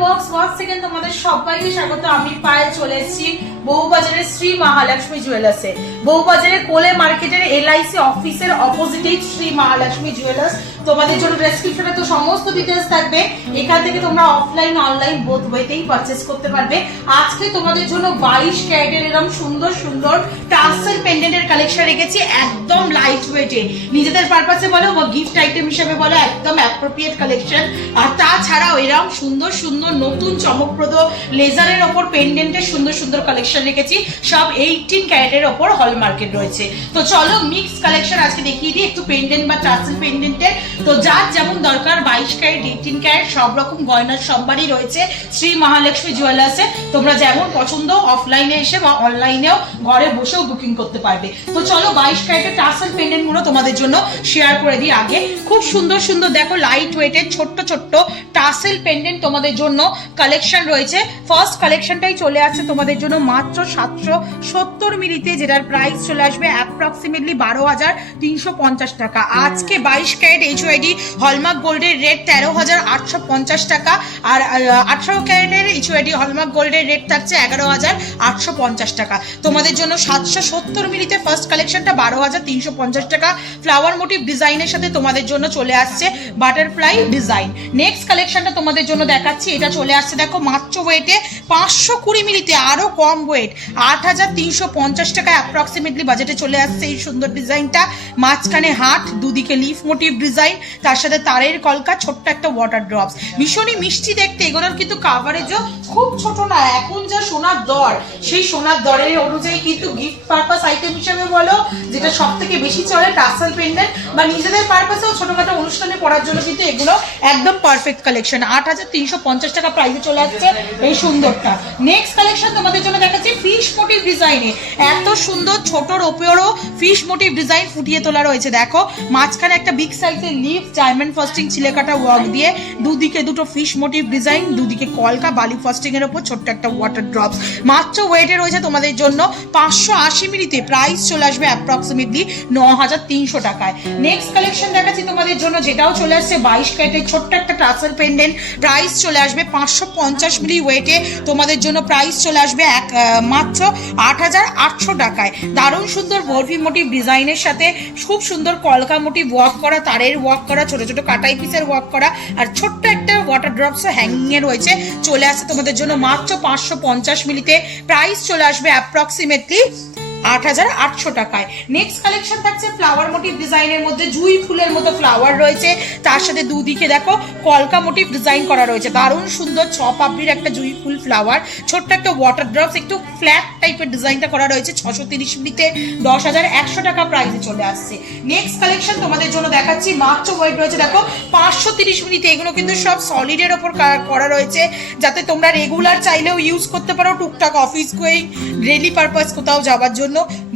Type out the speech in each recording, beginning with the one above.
Once second তোমাদের সবাইকে স্বাগত। আমি পায়েল চলে এসেছি বউবাজারের শ্রী মহালক্ষ্মী জুয়েলার্সে। বউবাজারের কোলে মার্কেটের LIC অফিসের অপোজিটেই শ্রী মহালক্ষ্মী জুয়েলার্স। তোমাদের জন্য ডেসক্রিপশনে তো সমস্ত ডিটেলস থাকবে, এখান থেকে তোমরা অফলাইন অনলাইন বোথ ওয়েতেই পারচেজ করতে পারবে। আজকে তোমাদের জন্য 22 ক্যারেটের এরকম সুন্দর সুন্দর টাসেল পেন্ডেন্টের কালেকশন রেখেছি, একদম লাইট ওয়েটে, নিজেদের পারপাসে বলো বা গিফট আইটেম হিসেবে বলো, একদম অ্যাপ্রোপ্রিয়েট কালেকশন। আর তাছাড়াও এরকম সুন্দর সুন্দর নতুন চমকপ্রদ লেজারের ওপর পেন্ডেন্টের সুন্দর সুন্দর কালেকশন রেখেছি, সব 18 ক্যারেটের ওপর হলমার্কেট রয়েছে। তো চলো মিক্স কালেকশন আজকে দেখিয়ে দিই, একটু পেন্ডেন্ট বা টাসেল পেন্ডেন্টের। তো যার যেমন দরকার 22 ক্যারেট 18 ক্যারেট সব রকম গয়নার সম্ভারই রয়েছে শ্রী মহালক্ষ্মী জুয়েলার্সে। তোমরা যেমন পছন্দ অফলাইনে এসে বা অনলাইনেও ঘরে বসেও বুকিং করতে পারবে। তো চলো 22 ক্যারেটের টাসেল পেন্ডেন্ট গুলো তোমাদের জন্য শেয়ার করে দিই। আগে খুব সুন্দর সুন্দর দেখো লাইট ওয়েটের ছোট্ট ছোট্ট টাসেল পেন্ডেন্ট তোমাদের জন্য কালেকশন রয়েছে। ফার্স্ট কালেকশনটাই চলে আসছে তোমাদের জন্য মাত্র 770 মিলিতে, যেটার প্রাইস চলে আসবে অ্যাপ্রক্সিমেটলি 12,350 টাকা। আজকে 22 ক্যারেট HYD হলমার্ক গোল্ডের রেট 13,850 টাকা, আর 18 ক্যারেটের HYD হলমার্ক গোল্ডের রেট থাকছে 11,850 টাকা। তোমাদের জন্য 770 মিলিতে ফার্স্ট কালেকশনটা 12,350 টাকা। ফ্লাওয়ার মোটিভ ডিজাইনের সাথে তোমাদের জন্য চলে আসছে বাটারফ্লাই ডিজাইন। নেক্সট কালেকশনটা তোমাদের জন্য দেখাচ্ছি, এটা চলে আসছে দেখো মাত্র ওয়েটে 520 মিলিতে, আরো কম ওয়েট 8,350 টাকা অ্যাপ্রক্সিমেটলি বাজেটে চলে আসছে এই সুন্দর ডিজাইনটা। মাঝখানে হাট, দুদিকে লিফ মোটিভ ডিজাইন, তার সাথে তারের কলকা, ছোট্ট একটা ওয়াটার ড্রপস, ভীষণই মিষ্টি দেখতে। এগুলোর কিন্তু কাভারেজও খুব ছোট না, এখন যা সোনার দর সেই সোনার দরের অনুযায়ী কিন্তু গিফট পারপাস আইটেম হিসেবে বলো, যেটা সব থেকে বেশি চলে টাসেল পেন্ডেন্ট, বা নিজেদের পারপাসেও ছোটখাটো অনুষ্ঠানে পড়ার জন্য কিন্তু এগুলো একদম পারফেক্ট কালেকশন। 8,350 টাকা প্রাইসে চলে আসছে এই সুন্দরটা। নেক্সট কালেকশন তোমাদের জন্য দেখাচ্ছি ফিশ মোটিভ ডিজাইনে। এত সুন্দর ছোটর ওপরেও ফিশ মোটিভ ডিজাইন ফুটিয়ে তোলা রয়েছে। দেখো মাঝখানে একটা বিগ সাইজের লিফ, ডায়মন্ড ফাস্টিং ছিলেকাটা ওয়ার্ক দিয়ে, দুদিকে দুটো ফিশ মোটিভ ডিজাইন, দুদিকে কলকা বালি ফাস্টিং এর উপর ছোট্ট একটা ওয়াটার ড্রপস। মাত্র ওয়েটে রয়েছে তোমাদের জন্য 580 মিলিতে, প্রাইস চলে আসবে অ্যাপ্রক্সিমেটলি 9,300 টাকায়। নেক্সট কালেকশন দেখাচ্ছি তোমাদের জন্য, যেটাও চলে আসছে 22 ক্যারেটের ছোট্ট একটা টাসেল পেন্ডেন্ট, প্রাইস চলে আসবে 550 মিলি ওয়েটে, তোমাদের জন্য প্রাইস চলে আসবে মাত্র 8,800 টাকায়। দারুণ সুন্দর বরফি মোটিভ ডিজাইনের সাথে খুব সুন্দর কলকা মোটিভ ওয়ার্ক করা, তারের ওয়ার্ক করা, ছোট ছোট কাটাই পিসের ওয়ার্ক করা, আর ছোট্ট একটা ওয়াটার ড্রপসও হ্যাঙ্গিং এ রয়েছে। চলে আসছে তোমাদের জন্য মাত্র 550 মিলিতে, প্রাইস চলে আসবে অ্যাপ্রক্সিমেটলি 8,800 টাকায়। নেক্সট কালেকশন থাকছে ফ্লাওয়ার মোটিভ ডিজাইনের মধ্যে, জুই ফুলের মতো ফ্লাওয়ার রয়েছে, তার সাথে দুদিকে দেখো কলকা মোটিভ ডিজাইন করা রয়েছে। দারুণ সুন্দর 6 পাপড়ির একটা জুই ফুল ফ্লাওয়ার, ছোট্ট একটা ওয়াটার ড্রপস, একটু ফ্ল্যাট টাইপের ডিজাইনটা করা রয়েছে। 630 মিলিতে 10,100 টাকা প্রাইসে চলে আসছে। নেক্সট কালেকশন তোমাদের জন্য দেখাচ্ছি, মাত্র ওয়েট রয়েছে দেখো 530 মিলিতে। এগুলো কিন্তু সব সলিডের ওপর করা রয়েছে, যাতে তোমরা রেগুলার চাইলেও ইউজ করতে পারো, টুকটাক অফিস গোয়িং, ডেইলি পারপাস কোথাও যাওয়ার জন্য,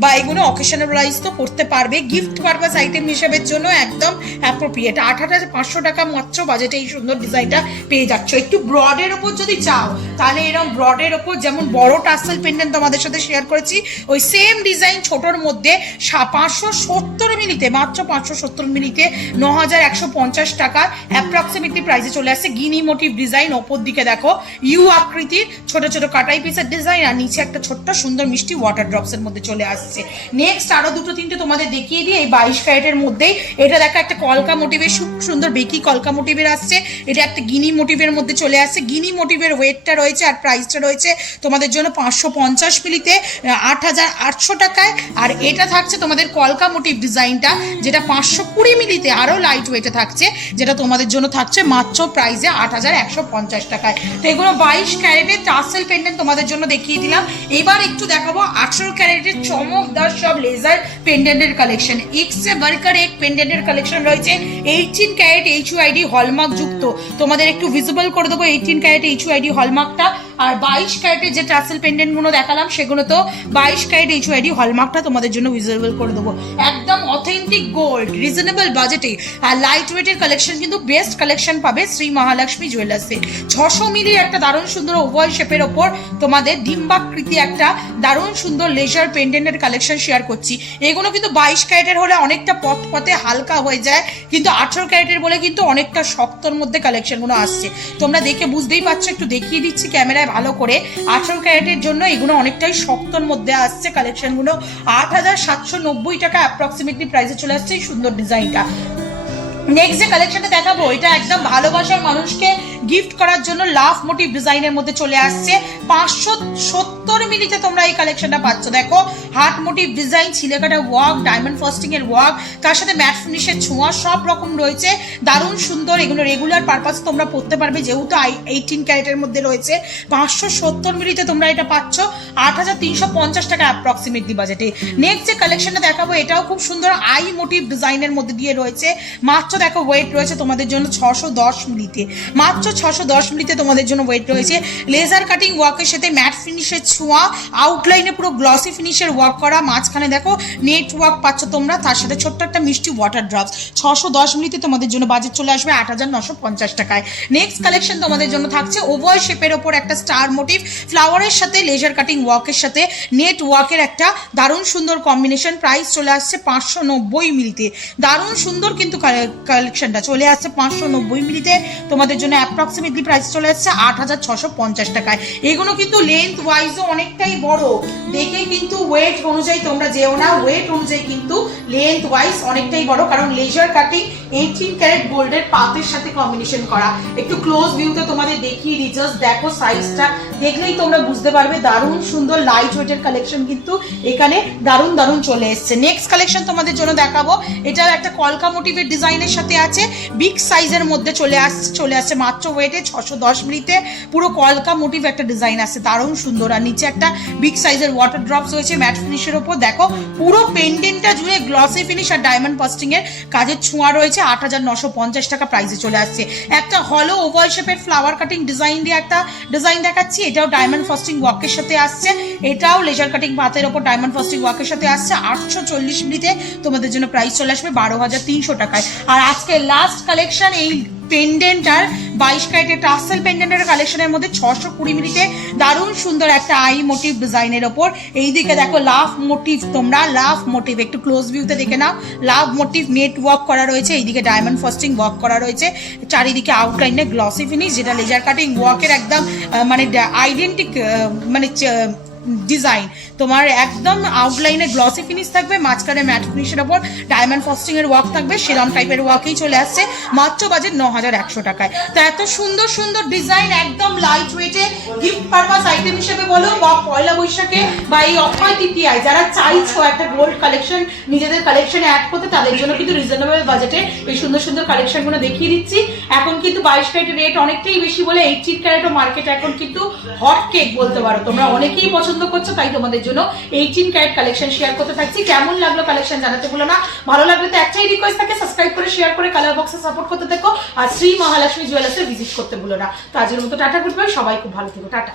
বা এগুলো অকেশনালাইজ তো করতে পারবে। গিফট পারপাস আইটেম হিসেবের জন্য একদম অ্যাপ্রোপ্রিয়েট। 8,500 টাকা মাত্র বাজেটে এই সুন্দর ডিজাইনটা পেয়ে যাচ্ছ। একটু ব্রডের ওপর যদি চাও তাহলে এরকম ব্রডের ওপর, যেমন বড় টাসেল পেন্ডেন্ট তোমাদের সাথে শেয়ার করেছি, ওই সেম ডিজাইন ছোটর মধ্যে 570 মিলিতে, মাত্র 570 মিলিতে 9,150 টাকা অ্যাপ্রক্সিমেটলি প্রাইসে চলে আসছে। গিনি মোটিভ ডিজাইন, ওপর দিকে দেখো ইউ আকৃতির ছোট ছোট কাটাই পিসের ডিজাইন, আর নিচে একটা ছোট্ট সুন্দর মিষ্টি ওয়াটার ড্রপস এর মধ্যে চলে আসছে। নেক্সট আরো দুটো তিনটে তোমাদের দেখিয়ে দিই এই 22 ক্যারেটের মধ্যেই। এটা দেখো একটা কলকা মোটিভের খুব সুন্দর বেকি কলকা মোটিভের আসছে, এটা একটা গিনি মোটিভের মধ্যে চলে আসছে। গিনি মোটিভের ওয়েটটা রয়েছে আর প্রাইসটা রয়েছে তোমাদের জন্য 550 মিলিতে 8,800 টাকায়। আর এটা থাকছে তোমাদের কলকা মোটিভ ডিজাইনটা, যেটা 520 মিলিতে আরো লাইট ওয়েটে থাকছে, যেটা তোমাদের জন্য থাকছে মাত্র প্রাইসে 8,150 টাকায়। তো এগুলো 22 ক্যারেটের টাসেল পেন্ডেন্ট তোমাদের জন্য দেখিয়ে দিলাম। এবার একটু দেখাবো 18 ক্যারেটের চমকদার সব লেজার পেন্ডেন্টের কালেকশন। এক সে বাড়কর এক পেন্ডেন্টের কালেকশন রয়েছে 18 ক্যারেট HYD হলমার্ক যুক্ত। তোমাদের একটু ভিজিবল করে দেবো 18 ক্যারেট HYD হলমার্কটা। আর 22 ক্যারেটের যে টাসেল পেন্ডেন্ট গুলো দেখালাম সেগুলো তো 22 ক্যারেট HYD হলমার্কটা তোমাদের জন্য ভিজিবল করে দেবো। একদম অথেন্টিক গোল্ড, রিজনেবল বাজেটে আর লাইট ওয়েটের কালেকশন, কিন্তু বেস্ট কালেকশন পাবে শ্রী মহালক্ষ্মী জুয়েলার্সে। 600 মিলির একটা দারুণ সুন্দর ওভাল শেপের ওপর তোমাদের ডিম্বাকৃতি একটা দারুণ সুন্দর লেজার পেন্ডেন্টের কালেকশন শেয়ার করছি। এগুলো কিন্তু 22 ক্যারেটের হলে অনেকটা পথে হালকা হয়ে যায়, কিন্তু 18 ক্যারেটের বলে কিন্তু অনেকটা শক্তর মধ্যে কালেকশনগুলো আসছে। তোমরা দেখে বুঝতেই পারছো, একটু দেখিয়ে দিচ্ছি ক্যামেরায় ভালো করে। 18 ক্যারেটের জন্য এগুলো অনেকটাই শক্তর মধ্যে আসছে কালেকশনগুলো। 8,790 টাকা অ্যাপ্রক্সিমেটলি প্রাইসে চলে আসছে এই সুন্দর ডিজাইনটা। নেক্সট যে কালেকশনটা দেখাবো এটা একদম ভালোবাসার মানুষকে গিফট করার জন্য লাভ মোটিভ ডিজাইনের মধ্যে চলে আসছে। 570 মিলিতে তোমরা এই কালেকশনটা পাচ্ছ। দেখো হার্ট মোটিভ ডিজাইন, ছিলেকাটা ওয়ার্ক, ডায়মন্ড ফাস্টিং এর ওয়ার্ক, তার সাথে ম্যাট ফিনিশের ছোঁয়া, সব রকম রয়েছে। দারুণ সুন্দর, এগুলো রেগুলার পারপাস তোমরা পড়তে পারবে যেহেতু 18 ক্যারেটের মধ্যে রয়েছে। 570 মিলিতে তোমরা এটা পাচ্ছ 8,350 টাকা অ্যাপ্রক্সিমেটলি বাজেটে। নেক্সট যে কালেকশনটা দেখাবো এটাও খুব সুন্দর আই মোটিভ ডিজাইনের মধ্যে দিয়ে রয়েছে। মাত্র দেখো ওয়েট রয়েছে তোমাদের জন্য 610 মিলিতে, মাত্র 610 মিলিতে তোমাদের জন্য ওয়েট রয়েছে। লেজার কাটিং ওয়ার্কের সাথে ম্যাট ফিনিশের ছোঁয়া, আউটলাইনে পুরো গ্লসি ফিনিশের ওয়ার্ক করা, মাঝখানে দেখো নেট ওয়ার্ক পাচ্ছ তোমরা, তার সাথে ছোট্ট একটা মিষ্টি ওয়াটার ড্রপস। 610 মিলিতে তোমাদের জন্য বাজেট চলে আসবে 8,950 টাকায়। নেক্সট কালেকশন তোমাদের জন্য থাকছে ওভাল শেপের ওপর একটা স্টার মোটিভ, ফ্লাওয়ারের সাথে লেজার কাটিং ওয়ার্কের সাথে নেট ওয়ার্কের একটা দারুণ সুন্দর কম্বিনেশন। প্রাইস চলে আসছে 590 মিলিতে। দারুণ সুন্দর কিন্তু কালেকশনটা চলে আসছে 590 মিলিতে তোমাদের জন্য। অ্যাপ্রক্সিমেটলি প্রাইস চলে আসছে 8,650 টাকায়। এগুলো কিন্তু লেন্থ ওয়াইজও অনেকটাই বড়, দেখে কিন্তু ওয়েট অনুযায়ী তোমরা যেও না, ওয়েট অনুযায়ী কিন্তু লেন্থ ওয়াইজ অনেকটাই বড়, কারণ লেজার কাটিং 18 ক্যারেট গোল্ডের পাতের সাথে কম্বিনেশন করা। একটু ক্লোজ ভিউতে তোমাদের দেখিয়ে দিই, জাস্ট দেখো সাইজটা দেখলেই তোমরা বুঝতে পারবে। দারুণ সুন্দর লাইট ওয়েটের কালেকশন কিন্তু এখানে দারুণ চলে এসছে। নেক্সট কালেকশন তোমাদের জন্য দেখাবো, এটা একটা কলকা মোটিভের ডিজাইনের সাথে আছে, বিগ সাইজের মধ্যে চলে আসছে মাত্র ওয়েটে 610 মিলিতে। পুরো কলকা মোটিভ একটা ডিজাইন আছে, দারুণ সুন্দর। আর নিচে একটা বিগ সাইজের ওয়াটার ড্রপস রয়েছে ম্যাট ফিনিশের ওপর। দেখো পুরো পেন্ডেন্টটা জুড়ে গ্লসি ফিনিশ আর ডায়মন্ড ফাস্টিং এর কাজের ছোঁয়া রয়েছে। 8,950 টাকা প্রাইসে চলে আসছে। একটা হলো ওভাল শেপের ফ্লাওয়ার কাটিং ডিজাইন দিয়ে একটা ডিজাইন দেখাচ্ছি, এটাও ডায়মন্ড ফাস্টিং ওয়ার্কের সাথে আসছে, এটাও লেজার কাটিং পাতের ওপর ডায়মন্ড ফাস্টিং ওয়ার্কের সাথে আসছে। 840 মিলিতে তোমাদের জন্য প্রাইস চলে আসবে 12,300 টাকায়। আর আজকে লাস্ট কালেকশন এই পেন্ডেন্ট আর 22 ক্যারেটের টাসেল পেন্ডেন্টের কালেকশনের মধ্যে 620 মিলিতে দারুণ সুন্দর একটা আই মোটিভ ডিজাইনের ওপর। এইদিকে দেখো লাভ মোটিভ, তোমরা লাভ মোটিভ একটু ক্লোজ ভিউতে দেখে নাও, লাভ মোটিভ নেট ওয়ার্ক করা রয়েছে, এইদিকে ডায়মন্ড ফাস্টিং ওয়ার্ক করা রয়েছে, চারিদিকে আউটলাইনে গ্লসি ফিনিশ, যেটা লেজার কাটিং ওয়ার্কের একদম মানে আইডেন্টিক মানে ডিজাইন। তোমার একদম আউটলাইনে গ্লসি ফিনিশ থাকবে, মাঝখানে ম্যাট ফিনিশের ওপর ডায়মন্ড ফাস্টিং এর ওয়ার্ক থাকবে, সেরম টাইপের ওয়ার্কেই চলে আসছে। মাত্র বাজেট 9,100 টাকায়। তো এত সুন্দর সুন্দর ডিজাইন একদম লাইট ওয়েটে গিফট পারপাস আইটেম হিসেবে বলো বা পয়লা বৈশাখে বা এই অক্ষয় তৃতীয়ায় যারা চাইছো একটা গোল্ড কালেকশন নিজেদের কালেকশনে অ্যাড করতে, তাদের জন্য কিন্তু রিজনেবল বাজেটে এই সুন্দর সুন্দর কালেকশনগুলো দেখিয়ে দিচ্ছি। এখন কিন্তু 22 ক্যারেটের রেট অনেকটাই বেশি বলে 18 ক্যারেটও মার্কেট এখন কিন্তু হট কেক বলতে পারো। তোমরা অনেকেই পছন্দ করছো, তাই তোমাদের জন্য 18 ক্যারেট কালেকশন শেয়ার করতে থাকছি। কেমন লাগলো কালেকশন জানাতে ভুলো না। ভালো লাগলে তো একটাই রিকোয়েস্ট থাকে, সাবস্ক্রাইব করে শেয়ার করে কালার বক্সে সাপোর্ট করতে থেকো, আর শ্রী মহালক্ষ্মী জুয়েলার্সে ভিজিট করতে ভুলো না। তো আজকের মতো টাটা, গুড বাই, সবাই খুব ভালো থেকো, টাটা।